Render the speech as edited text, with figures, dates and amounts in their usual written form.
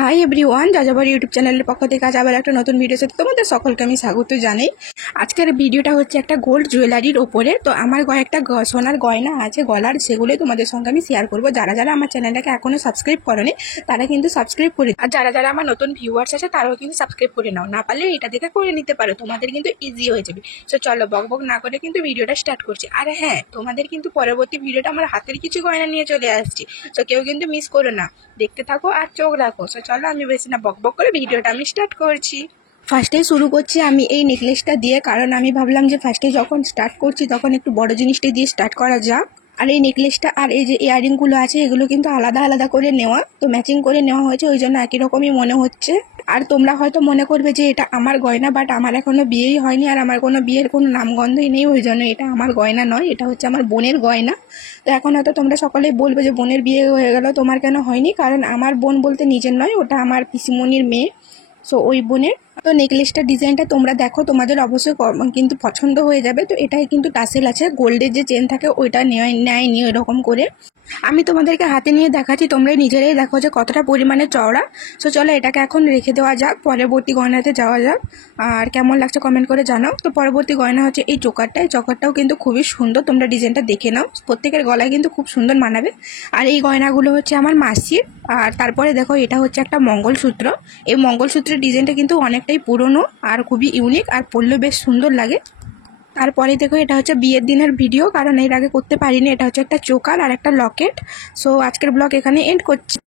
Hi everyone, যাযাবর YouTube চ্যানেলের পক্ষ থেকে আজ আবার একটা নতুন ভিডিও সাথে তোমাদের সকলকে আমি স্বাগত জানাই। আজকের ভিডিওটা হচ্ছে একটা গোল্ড জুয়েলারির ওপরে। তো আমার কয়েকটা সোনার গয়না আছে গলার, সেগুলোই তোমাদের সঙ্গে আমি শেয়ার করবো। যারা যারা আমার চ্যানেলটাকে এখনো সাবস্ক্রাইব করোনি তারা কিন্তু সাবস্ক্রাইব করে, আর যারা যারা আমার নতুন ভিউয়ার্স আছে তারাও কিন্তু সাবস্ক্রাইব করে নাও, না পারলে এটা দেখে করে নিতে পারো, তোমাদের কিন্তু ইজি হয়ে যাবে। তো চলো বক বক না করে কিন্তু ভিডিওটা স্টার্ট করছি। আর হ্যাঁ, তোমাদের কিন্তু পরবর্তী ভিডিওটা আমার হাতের কিছু গয়না নিয়ে চলে আসছি, তো কেউ কিন্তু মিস করো না, দেখতে থাকো আর চোখ রাখো। তো চলো আমি বেশি না বকবক করে ভিডিওটা আমি স্টার্ট করছি। ফার্স্টেই শুরু করছি আমি এই নেকলেসটা দিয়ে, কারণ আমি ভাবলাম যে ফার্স্টে যখন স্টার্ট করছি তখন একটু বড় জিনিসটা দিয়ে স্টার্ট করা যাক। আর এই নেকলেসটা আর এই যে ইয়াররিংগুলো আছে এগুলো কিন্তু আলাদা আলাদা করে নেওয়া, তো ম্যাচিং করে নেওয়া হয়েছে, ওই জন্য একই রকমই মনে হচ্ছে। আর তোমরা হয়তো মনে করবে যে এটা আমার গয়না, বাট আমার এখনো বিয়েই হয়নি আর আমার কোনো বিয়ের কোনো নামগন্ধই নেই, ওই জন্য এটা আমার গয়না নয়, এটা হচ্ছে আমার বোনের গয়না। তো এখন হয়তো তোমরা সকলেই বলবে যে বোনের বিয়ে হয়ে গেল, তোমার কেন হয়নি? কারণ আমার বোন বলতে নিজের নয়, ওটা আমার পিসিমণির মেয়ে, সো ওই বোনের। তো নেকলেসটার ডিজাইনটা তোমরা দেখো, তোমাদের অবশ্যই কিন্তু পছন্দ হয়ে যাবে। তো এটাই কিন্তু টাসেল আছে, গোল্ডের যে চেন থাকে ওইটা নেয়নি এরকম করে। আমি তোমাদেরকে হাতে নিয়ে দেখাচ্ছি, তোমরা নিজেরাই দেখো যে কতটা পরিমাণে চওড়া। সো চলো এটাকে এখন রেখে দেওয়া যাক, পরবর্তী গয়নাতে যাওয়া যাক। আর কেমন লাগছে কমেন্ট করে জানাও। তো পরবর্তী গয়না হচ্ছে এই চোকারটা, এই চোকারটাও কিন্তু খুবই সুন্দর, তোমরা ডিজাইনটা দেখে নাও, প্রত্যেকের গলায় কিন্তু খুব সুন্দর মানাবে। আর এই গয়নাগুলো হচ্ছে আমার মাসির। আর তারপরে দেখো এটা হচ্ছে একটা মঙ্গলসূত্র। এই মঙ্গলসূত্রের ডিজাইনটা কিন্তু অনেকটাই পুরনো আর খুবই ইউনিক, আর পরলে বেশ সুন্দর লাগে। তারপরে দেখো এটা হচ্ছে বিয়ের দিনের ভিডিও, কারণ এর আগে করতে পারিনি। এটা হচ্ছে একটা চোকার আর একটা লকেট। সো আজকের ব্লগ এখানে এন্ড করছি।